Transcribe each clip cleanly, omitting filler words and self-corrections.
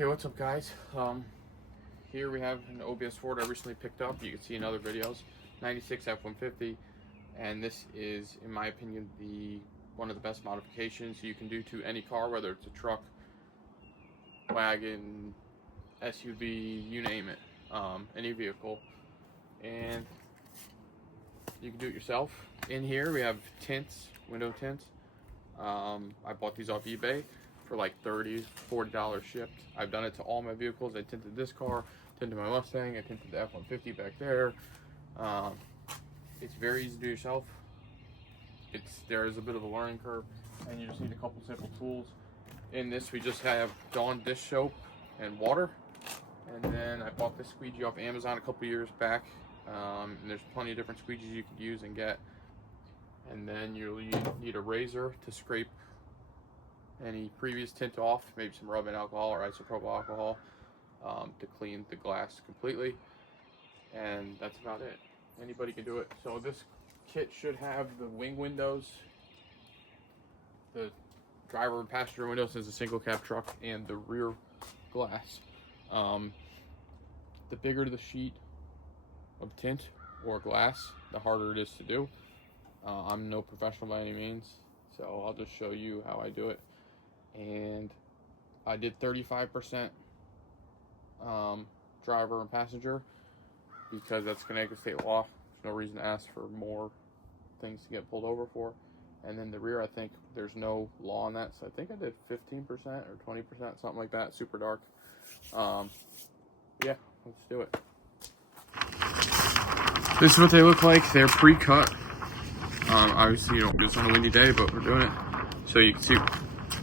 Okay, what's up guys? Here we have an OBS Ford I recently picked up. You can see in other videos, 96 F-150, and this is, in my opinion, one of the best modifications you can do to any car, whether it's a truck, wagon, SUV, you name it, any vehicle, and you can do it yourself. In here we have tints, window tints. I bought these off eBay for like $30, $40 shipped. I've done it to all my vehicles. I tinted this car, tinted my Mustang, I tinted the F-150 back there. It's very easy to do yourself. There is a bit of a learning curve, and you just need a couple simple tools. In this we just have Dawn dish soap and water, and then I bought this squeegee off Amazon a couple years back. And there's plenty of different squeegees you could use and get. And then you'll need a razor to scrape any previous tint off, maybe some rubbing alcohol or isopropyl alcohol to clean the glass completely. And that's about it. Anybody can do it. So this kit should have the wing windows, the driver and passenger windows as a single cab truck, and the rear glass. The bigger the sheet of tint or glass, the harder it is to do. I'm no professional by any means, so I'll just show you how I do it. And I did 35% driver and passenger because that's Connecticut state law. There's no reason to ask for more things to get pulled over for. And then the rear, I think there's no law on that, so I think I did 15% or 20%, something like that, super dark. Yeah, let's do it. This is what they look like. They're pre-cut. Obviously you don't do this on a windy day, but we're doing it. So you can see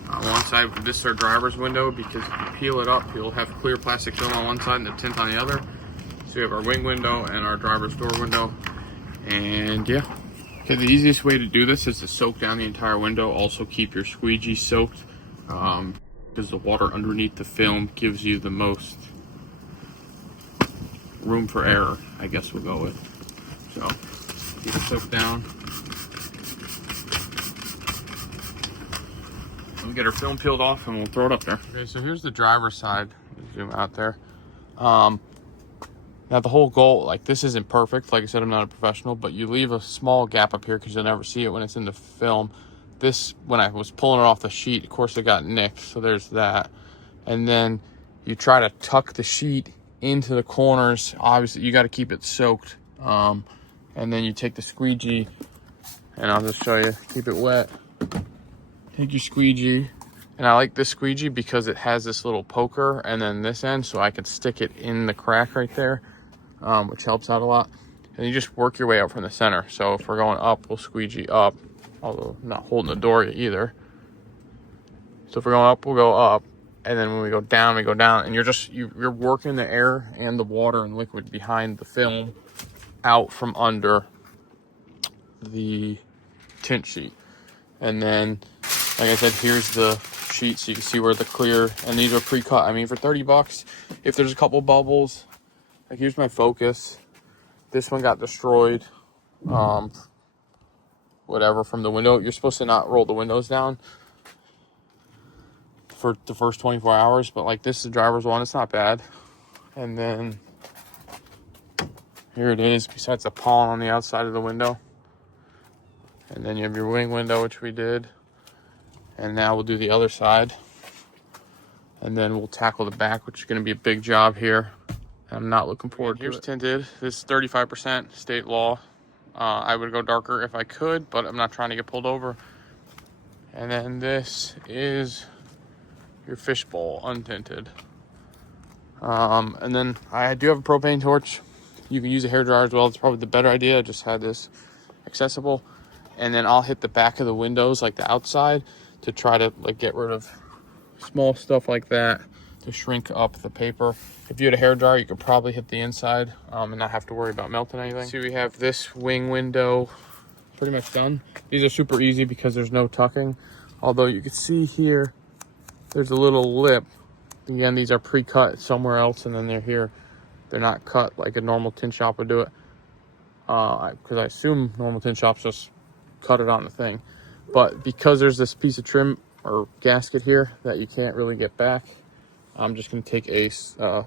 on one side, this is our driver's window, because if you peel it up, you'll have clear plastic film on one side and the tint on the other. So we have our wing window and our driver's door window. And yeah. Okay, the easiest way to do this is to soak down the entire window. Also keep your squeegee soaked, because the water underneath the film gives you the most room for error, I guess we'll go with. So keep it soaked down. We'll get our film peeled off and we'll throw it up there. Okay, so here's the driver's side. Zoom out there. Now the whole goal, like, this isn't perfect. Like I said, I'm not a professional, but you leave a small gap up here because you'll never see it when it's in the film. This, when I was pulling it off the sheet, of course it got nicked, so there's that. And then you try to tuck the sheet into the corners. Obviously you got to keep it soaked. And then you take the squeegee, and I'll just show you, keep it wet. Take your squeegee, and I like this squeegee because it has this little poker and then this end, so I can stick it in the crack right there, which helps out a lot. And you just work your way up from the center. So if we're going up, we'll squeegee up, although I'm not holding the door either. So if we're going up, we'll go up, and then when we go down, we go down, and you're working the air and the water and liquid behind the film out from under the tint sheet. And then, like I said, here's the sheet, so you can see where the clear, and these are pre-cut. I mean, for 30 bucks, if there's a couple bubbles, like here's my Focus. This one got destroyed, whatever, from the window. You're supposed to not roll the windows down for the first 24 hours, but like this is the driver's one, it's not bad. And then here it is, besides the pollen on the outside of the window. And then you have your wing window, which we did. And now we'll do the other side. And then we'll tackle the back, which is going to be a big job here. I'm not looking forward to it. Here's tinted. This is 35% state law. I would go darker if I could, but I'm not trying to get pulled over. And then this is your fishbowl, untinted. And then I do have a propane torch. You can use a hairdryer as well. It's probably the better idea. I just had this accessible. And then I'll hit the back of the windows, like the outside, to try to like get rid of small stuff like that, to shrink up the paper. If you had a hairdryer, you could probably hit the inside and not have to worry about melting anything. See, we have this wing window pretty much done. These are super easy because there's no tucking. Although you can see here, there's a little lip. Again, these are pre-cut somewhere else, and then they're here. They're not cut like a normal tint shop would do it. Because I assume normal tint shops just cut it on the thing, but because there's this piece of trim or gasket here that you can't really get back, I'm just going to take a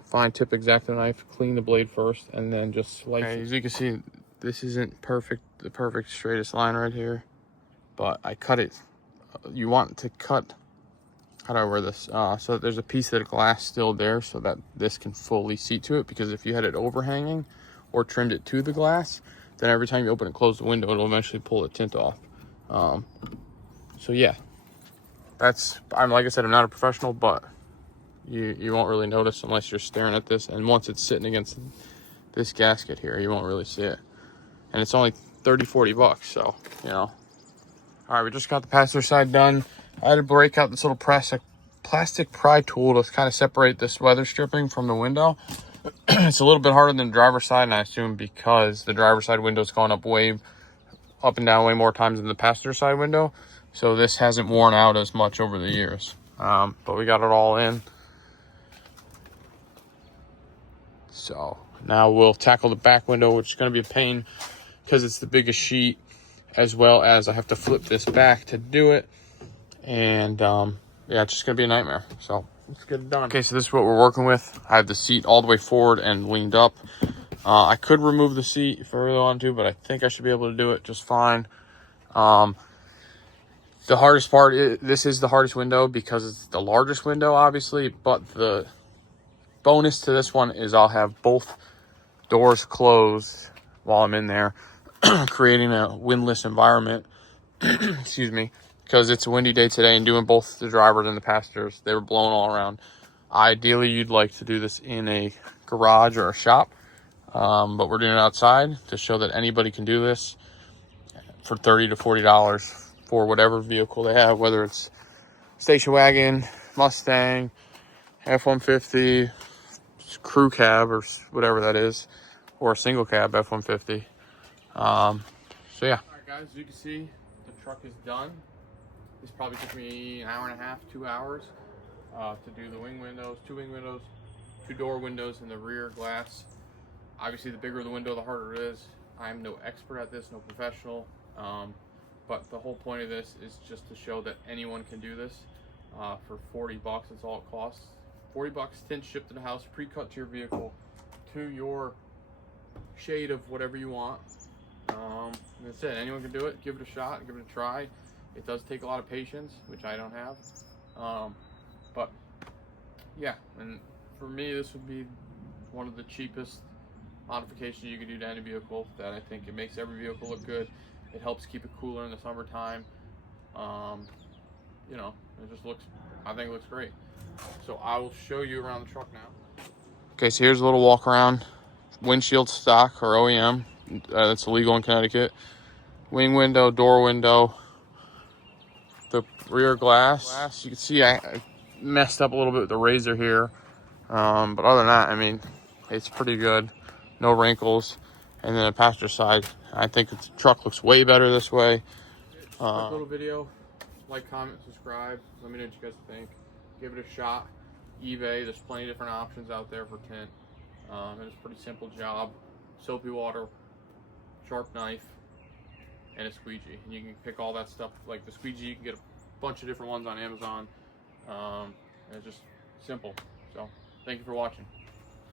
fine tip X-Acto knife, clean the blade first, and then just slice it. As you can see, this isn't perfect, the perfect straightest line right here, but I cut it. You want to cut, how do I wear this? So that there's a piece of the glass still there so that this can fully seat to it, because if you had it overhanging or trimmed it to the glass, then every time you open and close the window, it'll eventually pull the tint off. So yeah, like I said, I'm not a professional, but you won't really notice unless you're staring at this. And once it's sitting against this gasket here, you won't really see it. And it's only 30-40 bucks, so, you know. All right, we just got the passenger side done. I had to break out this little plastic pry tool to kind of separate this weather stripping from the window. It's a little bit harder than the driver's side, and I assume because the driver's side window is going up and down way more times than the passenger side window. So this hasn't worn out as much over the years. But we got it all in. So now we'll tackle the back window, which is going to be a pain because it's the biggest sheet, as well as I have to flip this back to do it. And yeah, it's just going to be a nightmare. So let's get it done. Okay, so this is what we're working with. I have the seat all the way forward and leaned up. I could remove the seat if I really wanted to, but I think I should be able to do it just fine. The hardest part, this is the hardest window because it's the largest window, obviously, but the bonus to this one is I'll have both doors closed while I'm in there, creating a windless environment. Excuse me, because it's a windy day today, and doing both the drivers and the passengers, they were blowing all around. Ideally, you'd like to do this in a garage or a shop, but we're doing it outside to show that anybody can do this for $30 to $40 for whatever vehicle they have, whether it's station wagon, Mustang, F-150, crew cab, or whatever that is, or a single cab F-150. So yeah. All right, guys, as you can see, the truck is done. This probably took me an hour and a half, 2 hours to do the wing windows, two wing windows, two door windows, and the rear glass. Obviously, the bigger the window, the harder it is. I'm no expert at this, no professional, but the whole point of this is just to show that anyone can do this for 40 bucks. That's all it costs. 40 bucks, tint shipped to the house, pre-cut to your vehicle, to your shade of whatever you want. That's it. Anyone can do it. Give it a shot. Give it a try. It does take a lot of patience, which I don't have. But yeah, and for me, this would be one of the cheapest modifications you can do to any vehicle. That I think it makes every vehicle look good. It helps keep it cooler in the summertime. You know, it just looks, I think it looks great. So I will show you around the truck now. Okay, so here's a little walk around. Windshield stock or OEM. That's illegal in Connecticut. Wing window, door window. The rear glass. You can see I messed up a little bit with the razor here. But other than that, I mean, it's pretty good. No wrinkles. And then the passenger side, I think the truck looks way better this way. Quick little video. Like, comment, subscribe. Let me know what you guys think. Give it a shot. eBay, there's plenty of different options out there for tint. And it's a pretty simple job. Soapy water, sharp knife, and a squeegee. And you can pick all that stuff. Like the squeegee, you can get a bunch of different ones on Amazon. And it's just simple. So, thank you for watching.